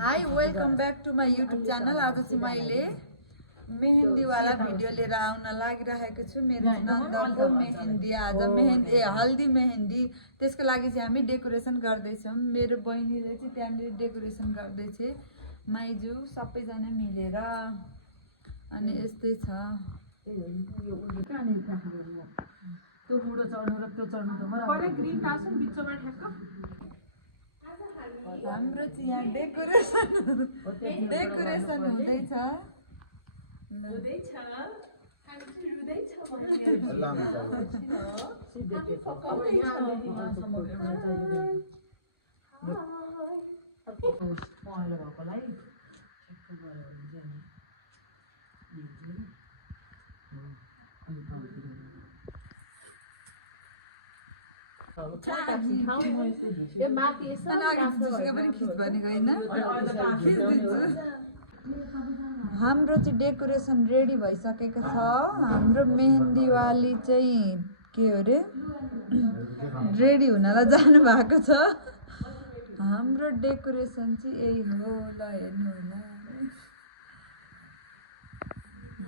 High welcome back to my YouTube channel. आज चाहिँ मैले मेहेन्दीवाला भिडियो लिएर आउन लागिरहेको छु। मेरो नन्दको मेहेन्दी आज हल्दी मेहेन्दी, त्यसको लागि चाहिँ हामी डेकोरेसन गर्दैछौँ। मेरो बहिनीले चाहिँ त्यहाँनिर डेकोरेसन गर्दैछ, माइजू सबैजना मिलेर। अनि यस्तै छ। हाम्रो चाहिँ यहाँ डेकोरेसन हुँदैछ। हाम्रो चाहिँ डेकोरेसन रेडी भइसकेको छ। हाम्रो मेहेन्दीवाली चाहिँ के हो रे रेडी हुनलाई जानु भएको छ। हाम्रो डेकोरेसन चाहिँ यही हो। ल हेर्नु होला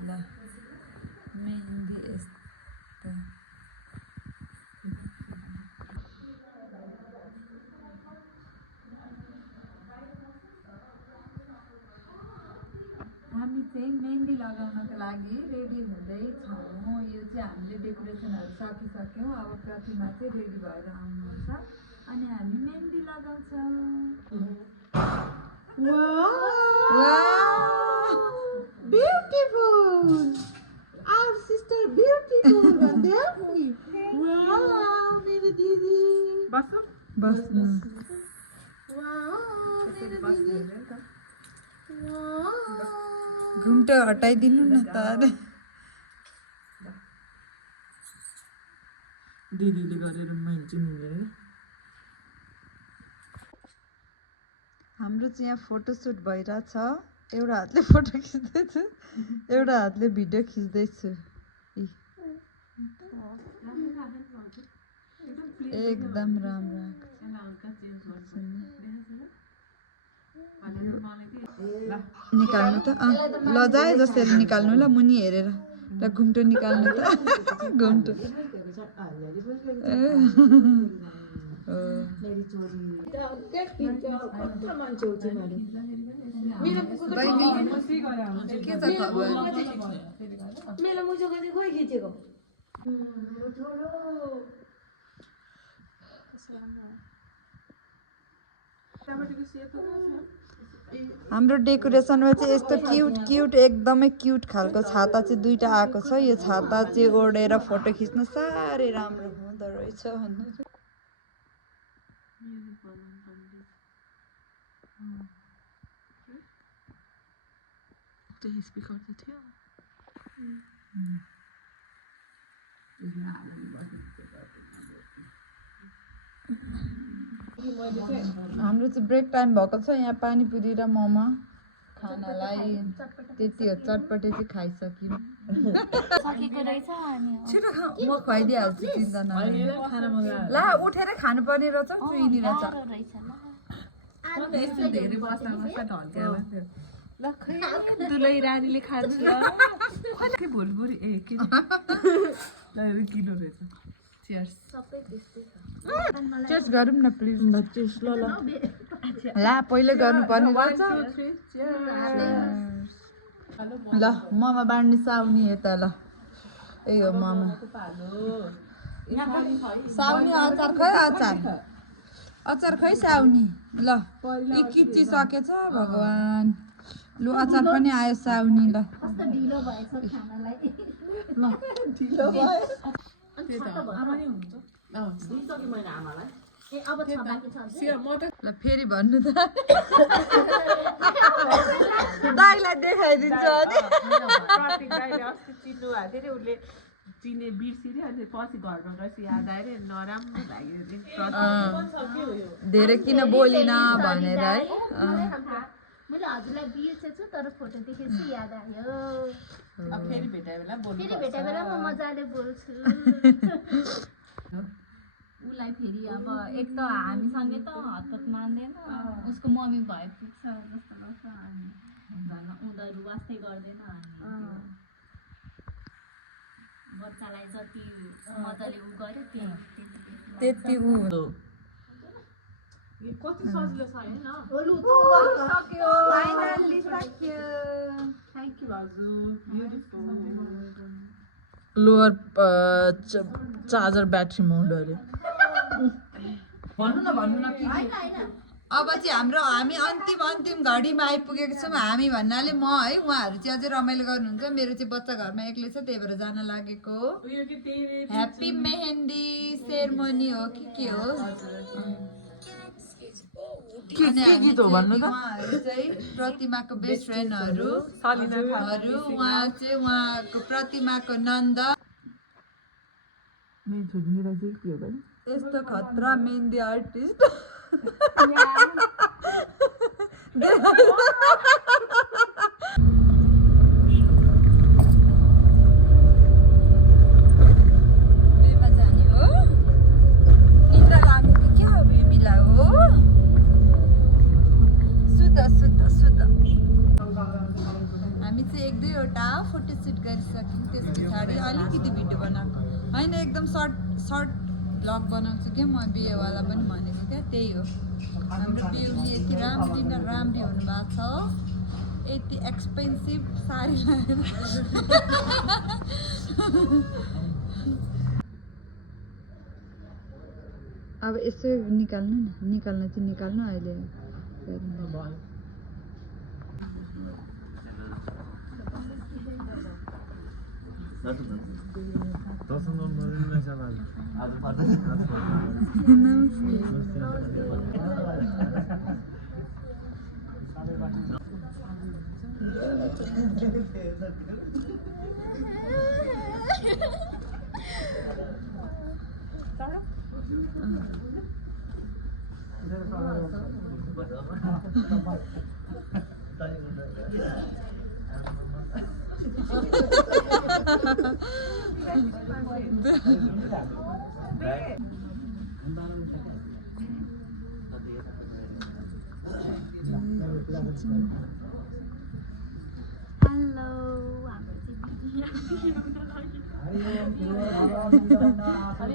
ल, मेहेन्दी यस्तो। हामी चाहिँ मेहेन्दी लगाउनको लागि रेडी हुँदैछौँ। यो चाहिँ हामीले डेकोरेसनहरू सकिसक्यौँ। अब प्रतिमा चाहिँ रेडी भएर आउनुहुन्छ अनि हामी मेहेन्दी लगाउँछौँ। Beautiful! Our sister beautiful भन्दै वाओ मेरो दिदी बस्नु घुम्टो हटाइदिनु न त। दिदीले गरेर मैले चाहिँ मिलेर हाम्रो चाहिँ यहाँ फोटोसुट भइरहेछ। एउटा हातले फोटो खिच्दैछु, एउटा हातले भिडियो खिच्दैछु। एकदम राम्रो निकाल्नु त। ल जाए जसरी निकाल्नु ल, मुनि हेरेर ल। घुम्टो निकाल्नु त, घुम्टो। हाम्रो डेकोरेसनमा चाहिँ यस्तो क्युट एकदमै क्युट खालको छाता चाहिँ दुईटा आएको छ। यो छाता चाहिँ ओढेर फोटो खिच्न साह्रै राम्रो हुँदो रहेछ। हाम्रो चाहिँ ब्रेक टाइम भएको छ। यहाँ पानीपुरी र मोमो खानालाई त्यति हो। चटपटे चाहिँ खाइसक्यौँ। छिटो खा, म खुवाइदिइहाल्छु तिनजना। ला उठेरै खानुपर्ने रहेछ नि, चुइनी रहेछ। दुलै रानीले खानु ल भोलपुरी किलो रहेछ। चेस गरौँ न प्लिज। ला पहिले गर्नुपर्ने रहेछ। ल मोमो बाँड्ने साउनी यता ल। यही हो मोमो साउनी। अचार खै अचार खै साउनी। ल यी किचिसकेछ भगवान्। लु अचार पनि आयो साउनी। ल ल फेरि भन्नु त। दाइलाई देखाइदिन्छ अनि उसले चिने बिर्सियो अनि पछि घरमा गएपछि याद आएर नराम्रो लाग्यो। धेरै किन बोलिन भनेर है। मैले हजुरलाई बिर्सेछु तर फोटो देखेपछि याद आयो। फेरि भेटायो बेला म मजाले बोल्छु। उसलाई फेरि अब एक त हामीसँगै त हतपत मान्दैन उसको मम्मी भए पुग्छ जस्तो लाग्छ अनि झन् उनीहरू वास्तै गर्दैन अनि बच्चालाई जति मजाले उ गर्यो त्यति ऊ कति सजिलो छ हैन सक्यो फाइनली सक्यो थ्याङ्क यू भाउजू ब्युटिफुल लोअर चार्जर ब्याट्री मोड अरे भन्नु न के अब चाहिँ हामी अन्तिम घडीमा आइपुगेको छौँ हामी भन्नाले म है उहाँहरू चाहिँ अझै रमाइलो गर्नुहुन्छ मेरो चाहिँ बच्चा घरमा एक्लै छ त्यही भएर जान लागेको ह्याप्पी मेहेन्दी सेरेमनी हो के हो के गीत हो भन्नु त उहाँहरू चाहिँ प्रतिमाको बेस्ट फ्रेन्डहरू उहाँको प्रतिमाको नन्द मेरो छोरीनिर चाहिँ के हो भाइ यस्तो खतरा मेहन्दी आर्टिस्ट जाने हो निद्रा लागेको क्या हो बेबीलाई हो सुत हामी चाहिँ 1-2वटा फोटोसुट गरिसक्यौँ त्यस पछाडि अलिकति भिडियो बनाएको होइन एकदम सर्ट भ्लग बनाउँछु क्या म बिहेवाला पनि भनेको क्या त्यही हो हाम्रो बिहेली यति राम्री न राम्री हुनुभएको छ यति एक्सपेन्सिभ साडी लगाएर अब यसो निकाल्न चाहिँ निकाल्नु अहिले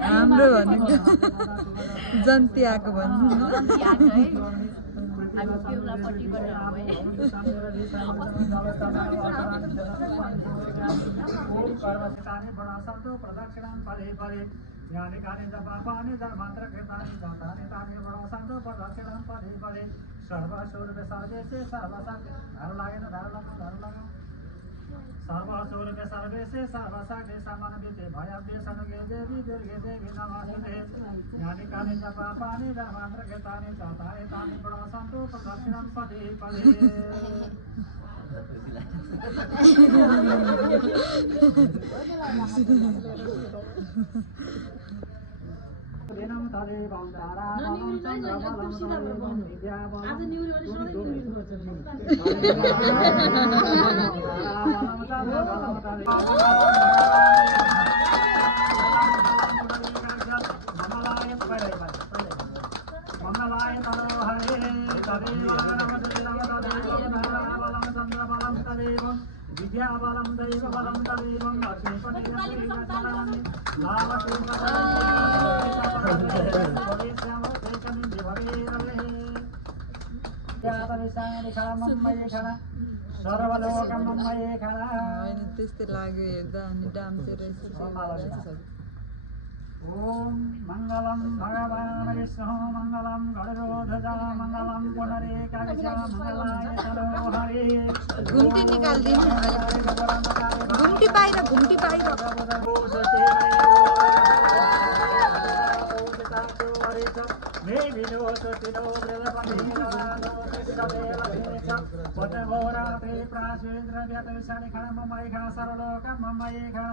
हाम्रो भन्नु जन्ती आएको भन्नु सर्वसूर्य सर्वेशे सर्वसागे सामान्यते भयाभ्यसनुगे देवी दुर्गे देवी नमस्ते ज्ञानी कानि जपापानि धर्मान्तर गतानि चातानि तानि प्रसन्तु प्रदक्षिणं पदे पदे दिनं तदेवं ताराबलं चन्द्रबलं विद्याबलं आज न्यूरी वाली मंगलाय तनोहरे तदेवं तदेवं विद्याबलं दैवबलं तदेवं लक्ष्मीपतिं त्यस्तै लाग्यो हेर्दा अनि डान्स ओम मंगलम भगवान विष्णु मंगलम गणरोधजा मंगलम पुनरेकादश मंगलाय तनोहरे घुम्टी निकाल्दिनु घुम्टी बाहिर मे विनोद तिलो पदघोराते प्राश्वेन्द्र व्यतविषानि खण ममय खण सर्वलोकं ममय खण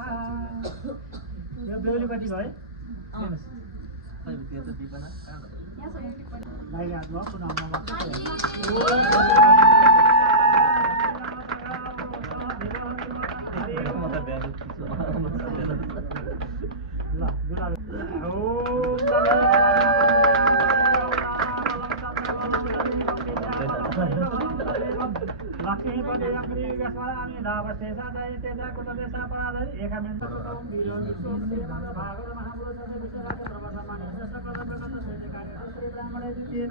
यो बेहुलीपट्टि भयो लागिहाल्नु पुनः ल लक्ष्मीपति अङ्ग्रीगस्मरामि लाभशेषा जयते कुटदेशा पराधरि एकमिन्द्रकुटं वीरो विश्वं श्रीमद् भागवत महापुरुषस्य विश्वराज प्रवर्तमानस्य सकलप्रगत श्रेष्ठकार्य श्री ब्राह्मणे द्वितीय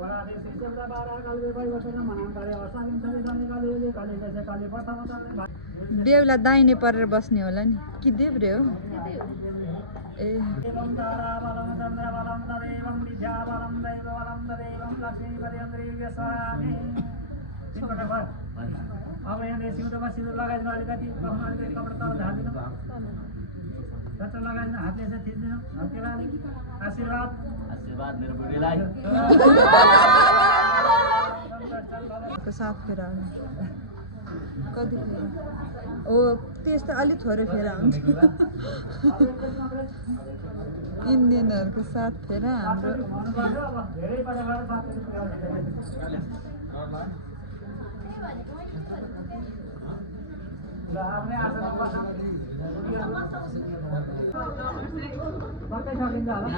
वरादे श्री शब्दबारा कल्वे वैवचन मनान्तरे अवसानिं सविधानि कलियुगे कलियुगस्य कलि प्रथमतमे बेहुला दाहिने परेर बस्ने होला नि कि देब्रे हो ए एवं ताराबलं चन्द्रबलं तदेवं विद्याबलं दैवबलं तदेवं लक्ष्मीपति अङ्ग्रीगस्मरामि अब यहाँ सिउँदोमा सिउँदो लगाइदिनु अलिकति अलिकति कपडा तल झालिदिनु चट्ट लगाइदिनु हातले चाहिँ थिच्दिनु हत्केला अलिक आशीर्वाद आशीर्वाद मेरो बुढीलाई साथ फेरा कति फेरा ओ त्यस्तो अलिक थोरै फेरा हुन्छ इन्डियनहरूको साथ फेरा हाम्रो भन्नुपर्यो अब धेरै पल्ट गएर साथीहरू ल आफ्नै आसनमा बस्छ कतै सकिन्छ होला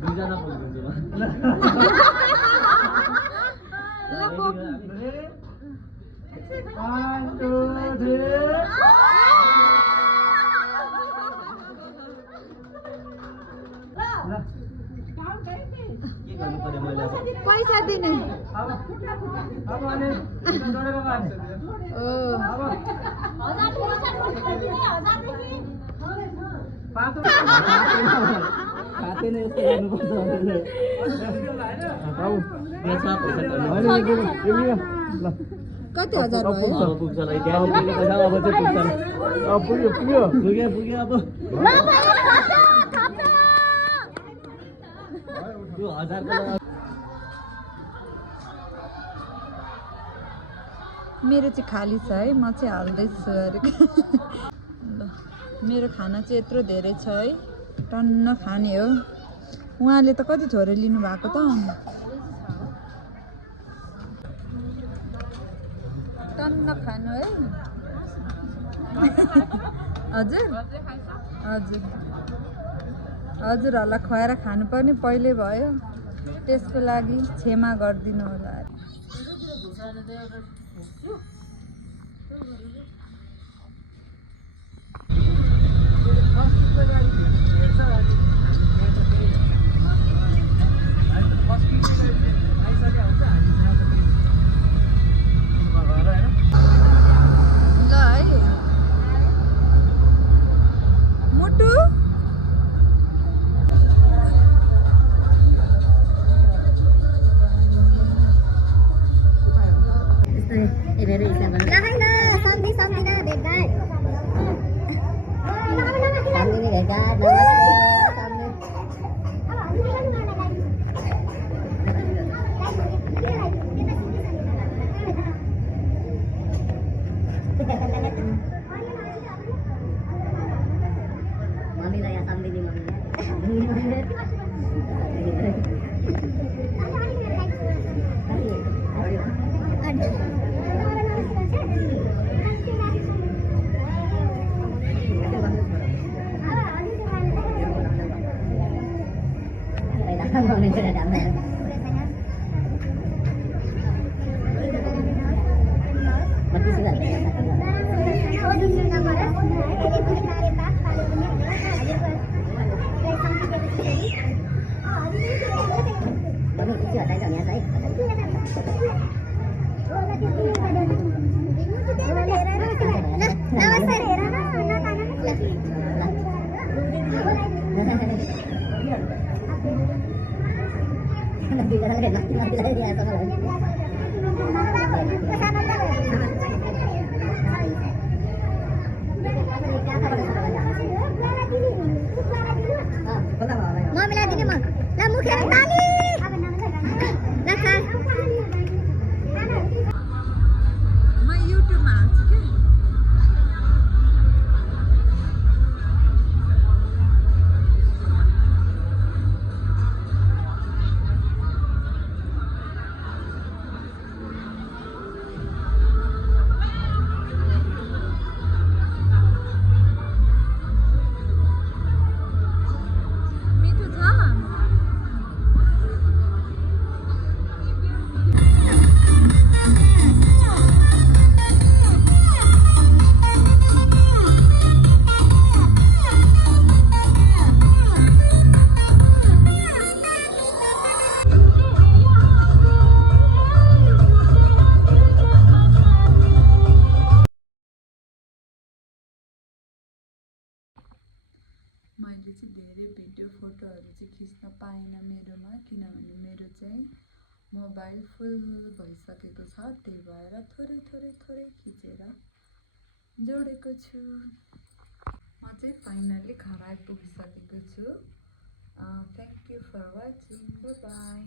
दुईजना पुग्नुहुन्छ One, two, three. पैसा दिने अब अनि जोडेर गर्ने ओ अब 5 खाते नै यस्तो गर्नुपर्छ कति हजार भयो पुग्छ ल त्यहाँ पुग्यो पैसा अब चाहिँ पुग्छ अब पुग्यो पुग्यो पुग्यो पुग्यो अब त्यो 1000 को मेरो चाहिँ खाली छ है म चाहिँ हाल्दैछु अरे ल मेरो खाना चाहिँ यत्रो धेरै छ है टन्न खाने हो उहाँले त कति थोरै लिनु भएको त टन्न खानु है हजुर हजुर हजुरहरूलाई खुवाएर खानुपर्ने पहिल्यै भयो त्यसको लागि क्षमा गरिदिनु होला मैले चाहिँ धेरै भिडियो फोटोहरू चाहिँ खिच्न पाइनँ मेरोमा, किनभने मेरो चाहिँ मोबाइल फुल भइसकेको छ, त्यही भएर थोरै थोरै थोरै खिचेर जोडेको छु। म चाहिँ फाइनली घर आइपुगिसकेको छु। Thank you for watching, bye by.